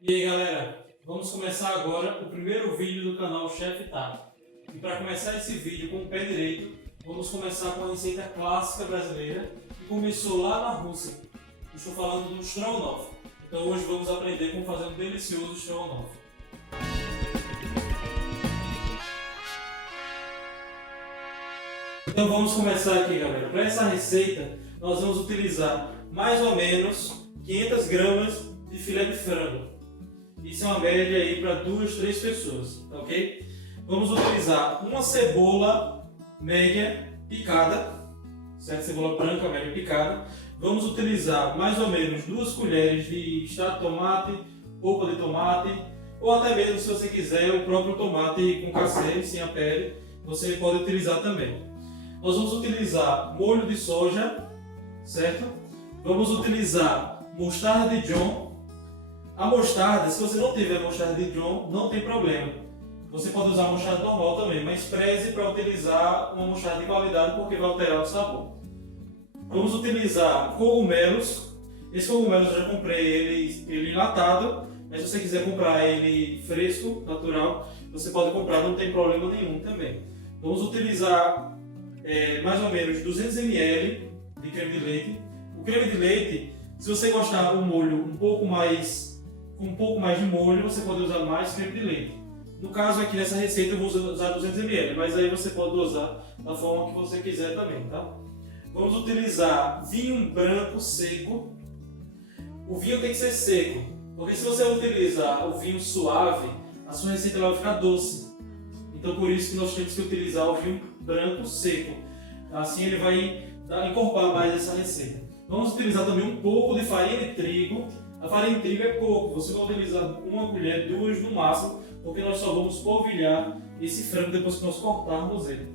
E aí galera, vamos começar agora o primeiro vídeo do canal Chef Tato. E para começar esse vídeo com o pé direito, vamos começar com a receita clássica brasileira que começou lá na Rússia. Estou falando do Strogonoff. Então hoje vamos aprender como fazer um delicioso Strogonoff. Então vamos começar aqui galera. Para essa receita nós vamos utilizar mais ou menos 500 gramas de filé de frango. Isso é uma média aí para 2, 3 pessoas, tá ok? Vamos utilizar uma cebola média picada, certo? Cebola branca média picada. Vamos utilizar mais ou menos 2 colheres de extrato de tomate, polpa de tomate, ou até mesmo se você quiser o próprio tomate com casquinha, sem a pele, você pode utilizar também. Nós vamos utilizar molho de soja, certo? Vamos utilizar mostarda de Dijon. A mostarda, se você não tiver mostarda de Dijon, não tem problema. Você pode usar mostarda normal também, mas preze para utilizar uma mostarda de qualidade porque vai alterar o sabor. Vamos utilizar cogumelos. Esse cogumelo eu já comprei ele enlatado, mas se você quiser comprar ele fresco, natural, você pode comprar, não tem problema nenhum também. Vamos utilizar mais ou menos 200 ml de creme de leite. O creme de leite, se você gostar do molho com um pouco mais de molho, você pode usar mais creme de leite. No caso aqui nessa receita eu vou usar 200 ml, mas aí você pode usar da forma que você quiser também, tá? Vamos utilizar vinho branco seco. O vinho tem que ser seco, porque se você utilizar o vinho suave, a sua receita vai ficar doce. Então por isso que nós temos que utilizar o vinho branco seco. Assim ele vai encorpar mais essa receita. Vamos utilizar também um pouco de farinha de trigo. A farinha de trigo é pouco, você vai utilizar uma colher, 2 no máximo, porque nós só vamos polvilhar esse frango depois que nós cortarmos ele.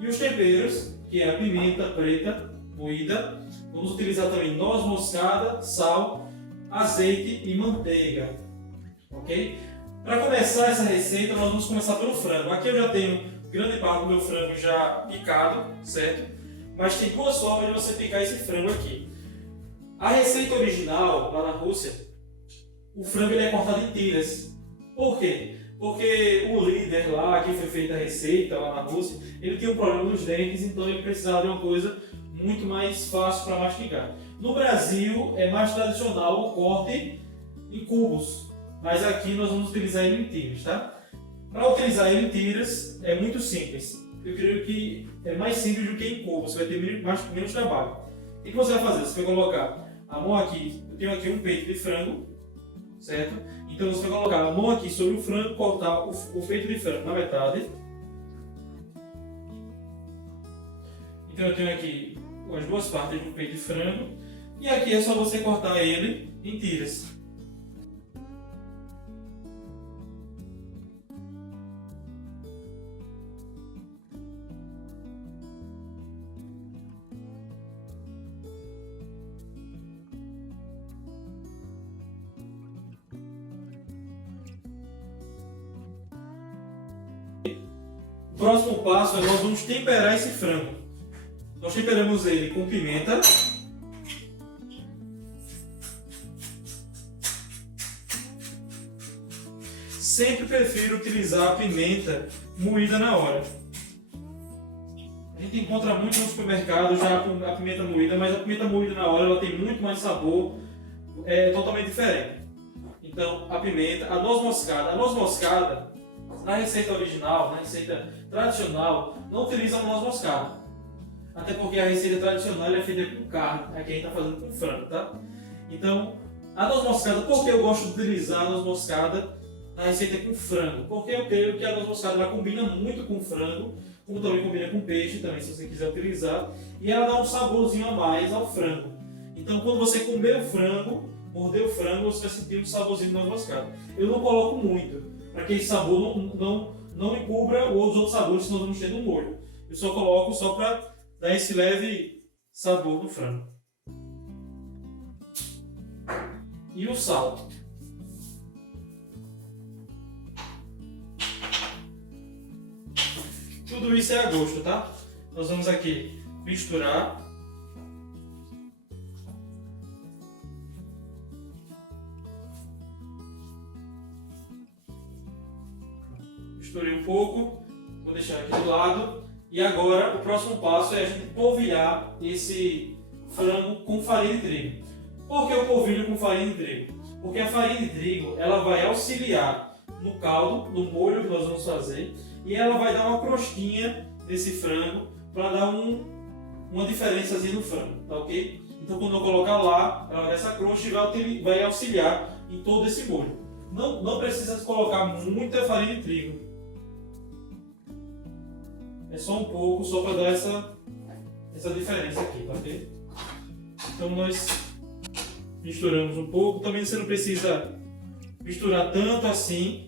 E os temperos, que é a pimenta preta moída, vamos utilizar também noz moscada, sal, azeite e manteiga, ok? Para começar essa receita, nós vamos começar pelo frango. Aqui eu já tenho grande parte do meu frango já picado, certo? Mas tem 2 formas de você picar esse frango aqui. A receita original, lá na Rússia, o frango ele é cortado em tiras. Por quê? Porque o líder lá, que foi feita a receita lá na Rússia, ele tinha um problema nos dentes, então ele precisava de uma coisa muito mais fácil para mastigar. No Brasil, é mais tradicional o corte em cubos, mas aqui nós vamos utilizar ele em tiras, tá? Para utilizar ele em tiras, é muito simples. Eu creio que é mais simples do que em cubos, você vai ter menos trabalho. O que você vai fazer? Você vai colocar a mão aqui, eu tenho aqui um peito de frango, certo? Então você vai colocar a mão aqui sobre o frango, cortar o peito de frango na metade. Então eu tenho aqui as 2 partes do peito de frango, e aqui é só você cortar ele em tiras. O próximo passo é nós vamos temperar esse frango. Nós temperamos ele com pimenta, sempre prefiro utilizar a pimenta moída na hora. A gente encontra muito no supermercado já a pimenta moída, mas a pimenta moída na hora ela tem muito mais sabor, é totalmente diferente. Então a pimenta, a noz moscada, na receita original, na receita tradicional, não utiliza a noz moscada. Até porque a receita tradicional é feita com carne, aqui a gente está fazendo com frango, tá? Então, a noz moscada, por que eu gosto de utilizar a noz moscada na receita com frango? Porque eu creio que a noz moscada ela combina muito com frango, como também combina com peixe, também, se você quiser utilizar, e ela dá um saborzinho a mais ao frango. Então, quando você comer o frango, morder o frango, você vai sentir um saborzinho de noz moscada. Eu não coloco muito, para que esse sabor não encubra os outros sabores que nós vamos ter no molho. Eu só coloco só para dar esse leve sabor no frango. E o sal. Tudo isso é a gosto, tá? Nós vamos aqui misturar. Misturei um pouco, vou deixar aqui do lado. E agora o próximo passo é a gente polvilhar esse frango com farinha de trigo. Por que eu polvilho com farinha de trigo? Porque a farinha de trigo ela vai auxiliar no caldo, no molho que nós vamos fazer, e ela vai dar uma crostinha desse frango para dar uma diferençazinha no frango, tá ok? Então quando eu colocar lá, ela vai dar essa crosta e vai auxiliar em todo esse molho. Não precisa colocar muita farinha de trigo. É só um pouco, só para dar essa diferença aqui, tá ok? Então nós misturamos um pouco. Também você não precisa misturar tanto assim.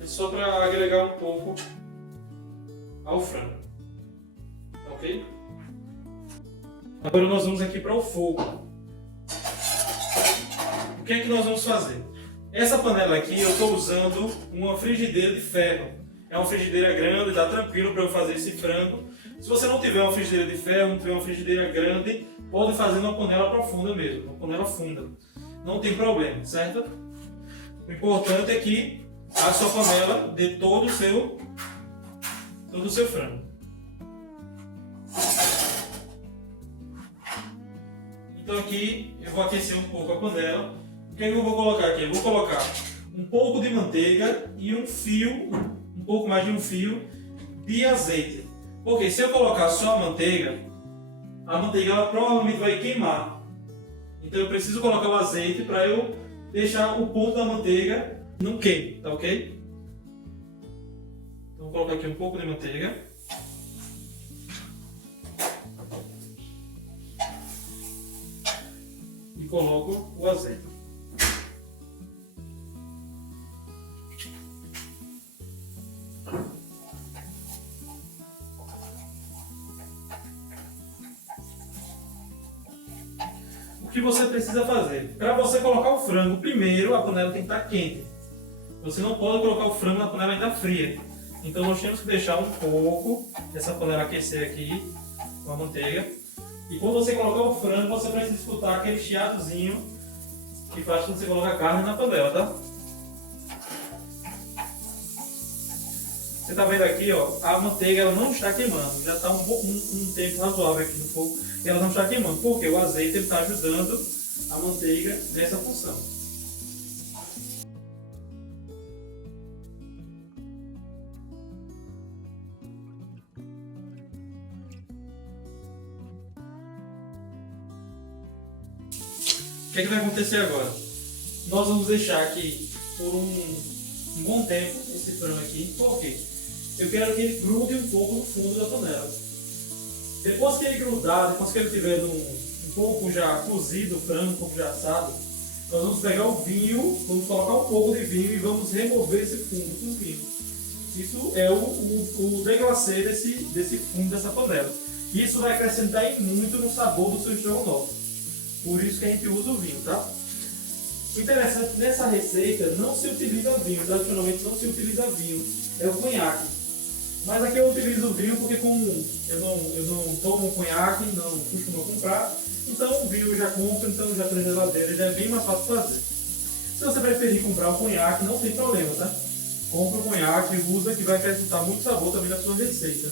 É só para agregar um pouco ao frango. Tá ok? Agora nós vamos aqui para o fogo. O que é que nós vamos fazer? Essa panela aqui eu estou usando uma frigideira de ferro. É uma frigideira grande, dá tranquilo para eu fazer esse frango. Se você não tiver uma frigideira de ferro, não tiver uma frigideira grande, pode fazer numa panela profunda mesmo, uma panela funda. Não tem problema, certo? O importante é que a sua panela dê todo o seu frango. Então aqui eu vou aquecer um pouco a panela. O que eu vou colocar aqui? Eu vou colocar um pouco de manteiga e um pouco mais de um fio de azeite. Porque se eu colocar só a manteiga ela provavelmente vai queimar. Então eu preciso colocar o azeite para eu deixar o ponto da manteiga não queime, tá ok? Então vou colocar aqui um pouco de manteiga. E coloco o azeite. O que você precisa fazer? Para você colocar o frango, primeiro a panela tem que estar quente. Você não pode colocar o frango na panela ainda fria. Então nós temos que deixar um pouco essa panela aquecer aqui com a manteiga. E quando você colocar o frango, você precisa escutar aquele chiadozinho que faz quando você coloca a carne na panela, tá? Você está vendo aqui, ó, a manteiga ela não está queimando. Já está um tempo razoável aqui no fogo e ela não está queimando. Porque o azeite está ajudando a manteiga nessa função. O que é que vai acontecer agora? Nós vamos deixar aqui por um bom tempo esse frango aqui. Por quê? Eu quero que ele grude um pouco no fundo da panela. Depois que ele grudar, depois que ele estiver um pouco já cozido o frango, um pouco já assado, nós vamos pegar o vinho, vamos colocar um pouco de vinho e vamos remover esse fundo com vinho. Isso é o deglacê desse fundo dessa panela. Isso vai acrescentar muito no sabor do seu estrogonofe. Por isso que a gente usa o vinho, tá? O interessante, nessa receita não se utiliza vinho, tradicionalmente não se utiliza vinho, é o conhaque. Mas aqui eu utilizo o vinho porque como eu não tomo conhaque, não costumo comprar, então o vinho eu já compro, então já tem na geladeira, já é bem mais fácil fazer. Se você preferir comprar o conhaque, não tem problema, tá? Compre o conhaque e usa que vai acrescentar muito sabor também na sua receita.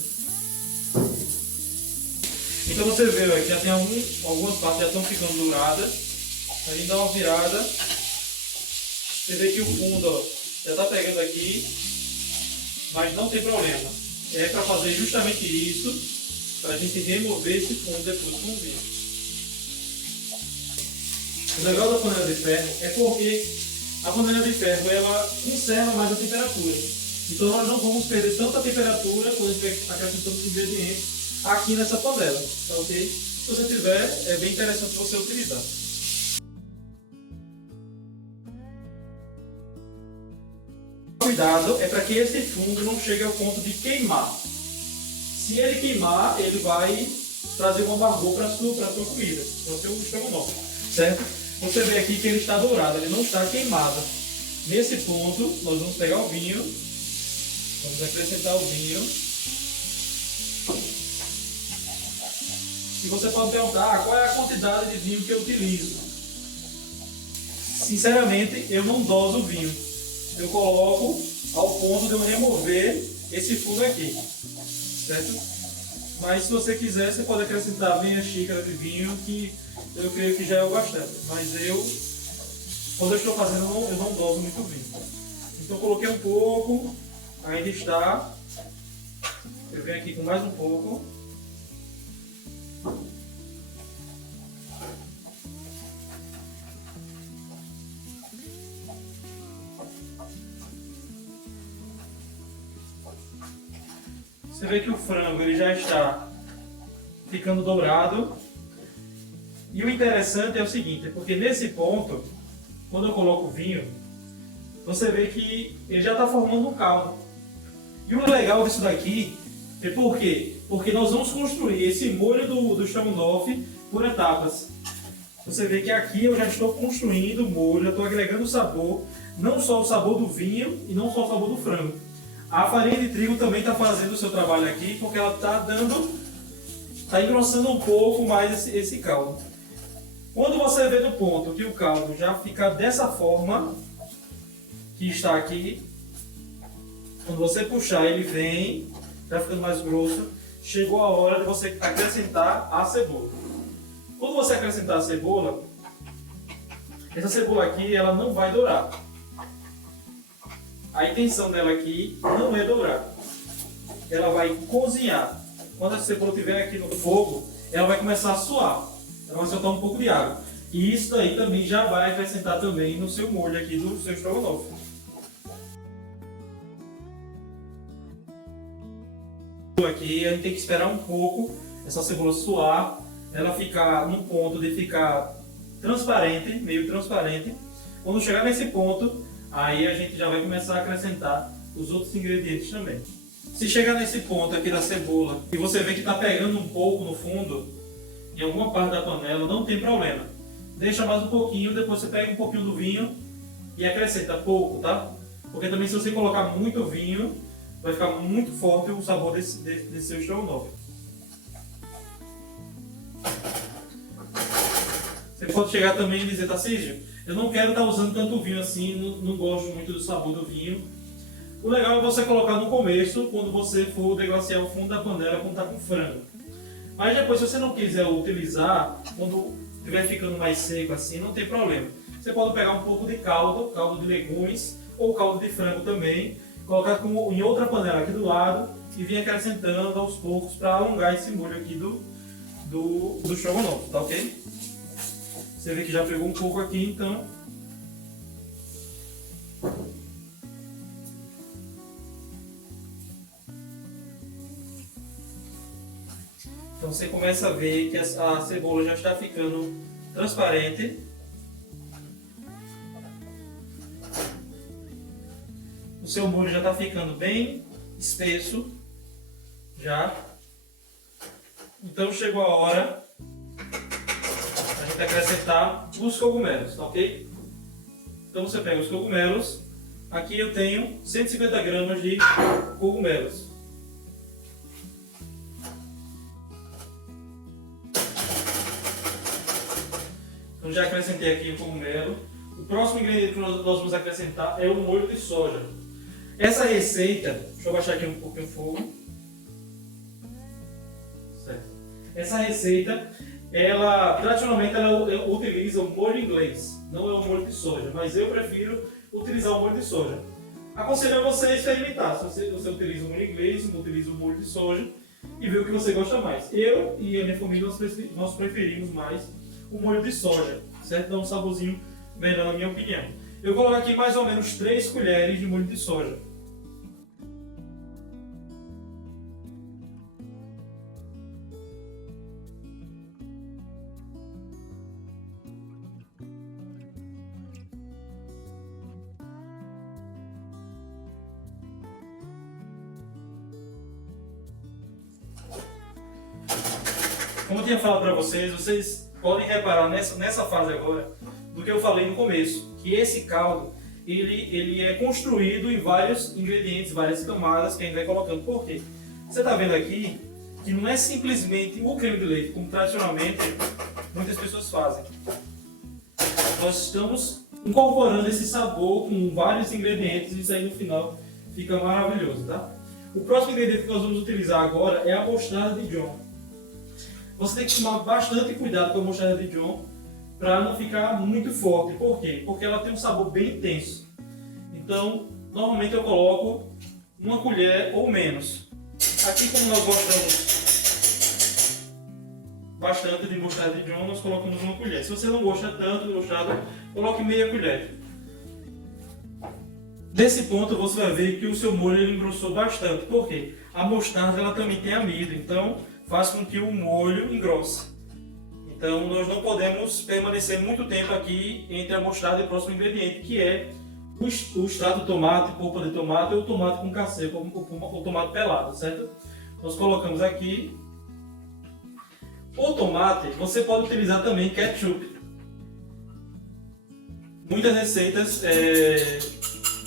Então você vê que já tem algumas partes já estão ficando douradas. A gente dá uma virada. Você vê que o fundo ó, já está pegando aqui, mas não tem problema. É para fazer justamente isso, para a gente remover esse fundo depois com o vinho. O legal da panela de ferro é porque a panela de ferro ela conserva mais a temperatura. Então nós não vamos perder tanta temperatura quando a gente vai acrescentando os ingredientes aqui nessa panela, tá ok? Se você tiver, é bem interessante você utilizar. Cuidado é para que esse fundo não chegue ao ponto de queimar. Se ele queimar, ele vai trazer um amargor para a sua comida, para o seu estrogonofe, certo? Você vê aqui que ele está dourado, ele não está queimado. Nesse ponto, nós vamos pegar o vinho, vamos acrescentar o vinho. E você pode perguntar qual é a quantidade de vinho que eu utilizo. Sinceramente, eu não doso o vinho. Eu coloco ao ponto de eu remover esse fundo aqui, certo? Mas se você quiser, você pode acrescentar meia xícara de vinho, que eu creio que já é o bastante. Mas quando eu estou fazendo, eu não doso muito vinho. Então eu coloquei um pouco, ainda está. Eu venho aqui com mais um pouco. Você vê que o frango ele já está ficando dourado. E o interessante é o seguinte, porque nesse ponto, quando eu coloco o vinho, você vê que ele já está formando um caldo. E o legal disso daqui é por quê? Porque nós vamos construir esse molho do estrogonofe por etapas. Você vê que aqui eu já estou construindo o molho, eu estou agregando sabor, não só o sabor do vinho e não só o sabor do frango. A farinha de trigo também está fazendo o seu trabalho aqui, porque ela está engrossando um pouco mais esse caldo. Quando você vê no ponto que o caldo já fica dessa forma, que está aqui, quando você puxar ele vem, já ficando mais grosso, chegou a hora de você acrescentar a cebola. Quando você acrescentar a cebola, essa cebola aqui ela não vai dourar. A intenção dela aqui não é dourar. Ela vai cozinhar. Quando a cebola estiver aqui no fogo, ela vai começar a suar. Ela vai soltar um pouco de água. E isso daí também já vai acrescentar também no seu molho aqui do seu estrogonofe. Aqui a gente tem que esperar um pouco essa cebola suar, ela ficar num ponto de ficar transparente, meio transparente. Quando chegar nesse ponto, aí a gente já vai começar a acrescentar os outros ingredientes também. Se chegar nesse ponto aqui da cebola e você vê que está pegando um pouco no fundo, em alguma parte da panela, não tem problema. Deixa mais um pouquinho, depois você pega um pouquinho do vinho e acrescenta pouco, tá? Porque também se você colocar muito vinho, vai ficar muito forte o sabor desse seu estrogonofe. Você pode chegar também e dizer, Tarcísio, eu não quero estar usando tanto vinho assim, não gosto muito do sabor do vinho. O legal é você colocar no começo, quando você for deglaciar o fundo da panela, quando está com frango. Mas depois, se você não quiser utilizar, quando estiver ficando mais seco assim, não tem problema. Você pode pegar um pouco de caldo de legumes, ou caldo de frango também, colocar em outra panela aqui do lado e vir acrescentando aos poucos para alongar esse molho aqui do estrogonofe, tá ok? Você vê que já pegou um pouco aqui, então. Então você começa a ver que a cebola já está ficando transparente. O seu molho já está ficando bem espesso. Já. Então chegou a hora a gente acrescentar os cogumelos, tá ok? Então você pega os cogumelos. Aqui eu tenho 150 gramas de cogumelos. Então já acrescentei aqui o cogumelo. O próximo ingrediente que nós vamos acrescentar é o molho de soja. Essa receita, deixa eu baixar aqui um pouquinho o fogo. Certo. Essa receita, tradicionalmente ela utiliza o molho inglês, não é o molho de soja, mas eu prefiro utilizar o molho de soja. Aconselho a você experimentar, se você utiliza o molho inglês, utiliza o molho de soja e ver o que você gosta mais. Eu e a minha família nós preferimos mais o molho de soja, certo? Dá um saborzinho melhor na minha opinião. Eu vou colocar aqui mais ou menos 3 colheres de molho de soja. Como eu tinha falado para vocês podem reparar nessa fase agora do que eu falei no começo, que esse caldo ele é construído em vários ingredientes, várias camadas que a gente vai colocando. Por quê? Você está vendo aqui que não é simplesmente o creme de leite, como tradicionalmente muitas pessoas fazem. Nós estamos incorporando esse sabor com vários ingredientes e isso aí no final Fica maravilhoso, tá? O próximo ingrediente que nós vamos utilizar agora é a mostarda de Dijon. Você tem que tomar bastante cuidado com a mostarda de Dijon para não ficar muito forte. Por quê? Porque ela tem um sabor bem intenso. Então, normalmente eu coloco uma colher ou menos. Aqui, como nós gostamos bastante de mostarda de Dijon, nós colocamos uma colher. Se você não gosta tanto de mostarda, coloque meia colher. Desse ponto você vai ver que o seu molho ele engrossou bastante. Por quê? A mostarda ela também tem amido, então faz com que o molho engrosse. Então nós não podemos permanecer muito tempo aqui entre a mostarda e o próximo ingrediente, que é o extrato de tomate, polpa de tomate ou tomate com cacê, ou tomate pelado, certo? Nós colocamos aqui. O tomate, você pode utilizar também ketchup. Muitas receitas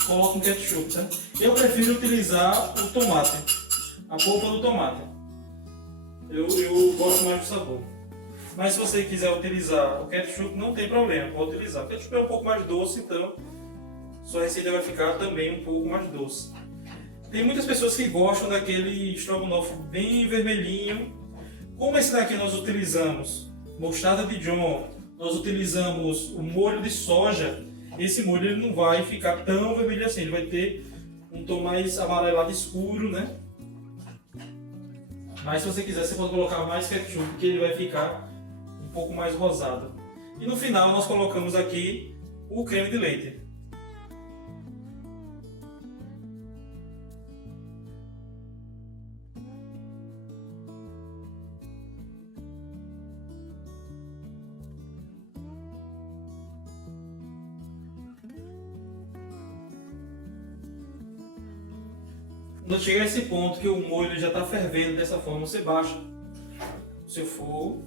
colocam ketchup, tá? Eu prefiro utilizar o tomate, a polpa do tomate. Eu gosto mais do sabor. Mas se você quiser utilizar o ketchup, não tem problema, pode utilizar. O ketchup é um pouco mais doce, então sua receita vai ficar também um pouco mais doce. Tem muitas pessoas que gostam daquele estrogonofe bem vermelhinho. Como esse daqui nós utilizamos mostarda de Dijon, nós utilizamos o molho de soja, esse molho ele não vai ficar tão vermelho assim, ele vai ter um tom mais amarelado escuro, né? Mas se você quiser, você pode colocar mais ketchup, que ele vai ficar um pouco mais rosado. E no final nós colocamos aqui o creme de leite. Quando chegar a esse ponto que o molho já está fervendo dessa forma, você baixa o seu fogo,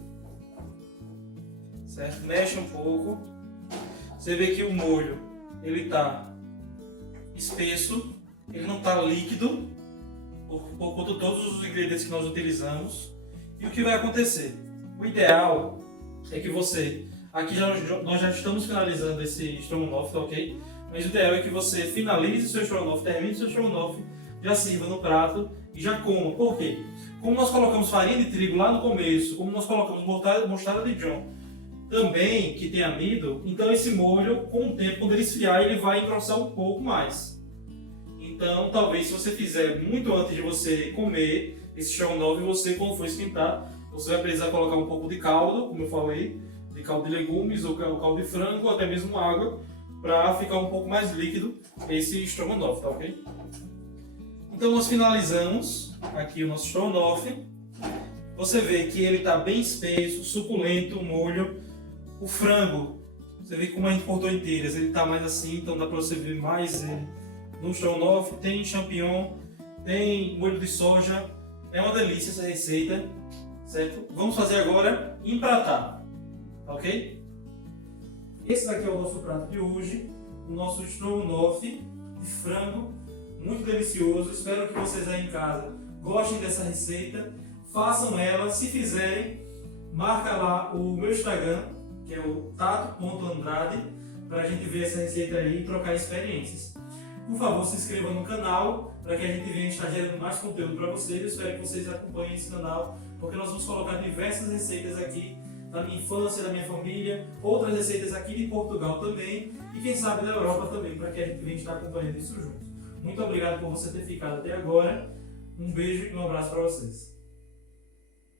certo? Mexe um pouco, você vê que o molho ele está espesso, ele não está líquido, por conta de todos os ingredientes que nós utilizamos. E o que vai acontecer? O ideal é que você, aqui nós já estamos finalizando esse estrogonofe, tá ok? Mas o ideal é que você finalize o seu estrogonofe, termine o seu estrogonofe, já sirva no prato e já coma. Por quê? Como nós colocamos farinha de trigo lá no começo, como nós colocamos mostarda de Dijon também, que tem amido, então esse molho, com o tempo, quando ele esfriar, ele vai engrossar um pouco mais. Então, talvez se você fizer muito antes de você comer esse estrogonofe, você, quando for esquentar, você vai precisar colocar um pouco de caldo, como eu falei, de caldo de legumes ou caldo de frango, ou até mesmo água, para ficar um pouco mais líquido esse estrogonofe, tá ok? Então nós finalizamos aqui o nosso estrogonofe. Você vê que ele está bem espesso, suculento, o molho. O frango, você vê como a gente cortou inteiras, ele está mais assim, então dá para você ver mais ele no estrogonofe. Tem champignon, tem molho de soja. É uma delícia essa receita, certo? Vamos fazer agora empratar, ok? Esse daqui é o nosso prato de hoje, o nosso estrogonofe de frango. Muito delicioso, espero que vocês aí em casa gostem dessa receita, façam ela, se fizerem, marca lá o meu Instagram, que é o tato.andrade, para a gente ver essa receita aí e trocar experiências. Por favor, se inscreva no canal, para que a gente venha estar gerando mais conteúdo para vocês. Eu espero que vocês acompanhem esse canal, porque nós vamos colocar diversas receitas aqui da minha infância, da minha família, outras receitas aqui de Portugal também, e quem sabe da Europa também, para que a gente venha estar acompanhando isso junto. Muito obrigado por você ter ficado até agora. Um beijo e um abraço para vocês.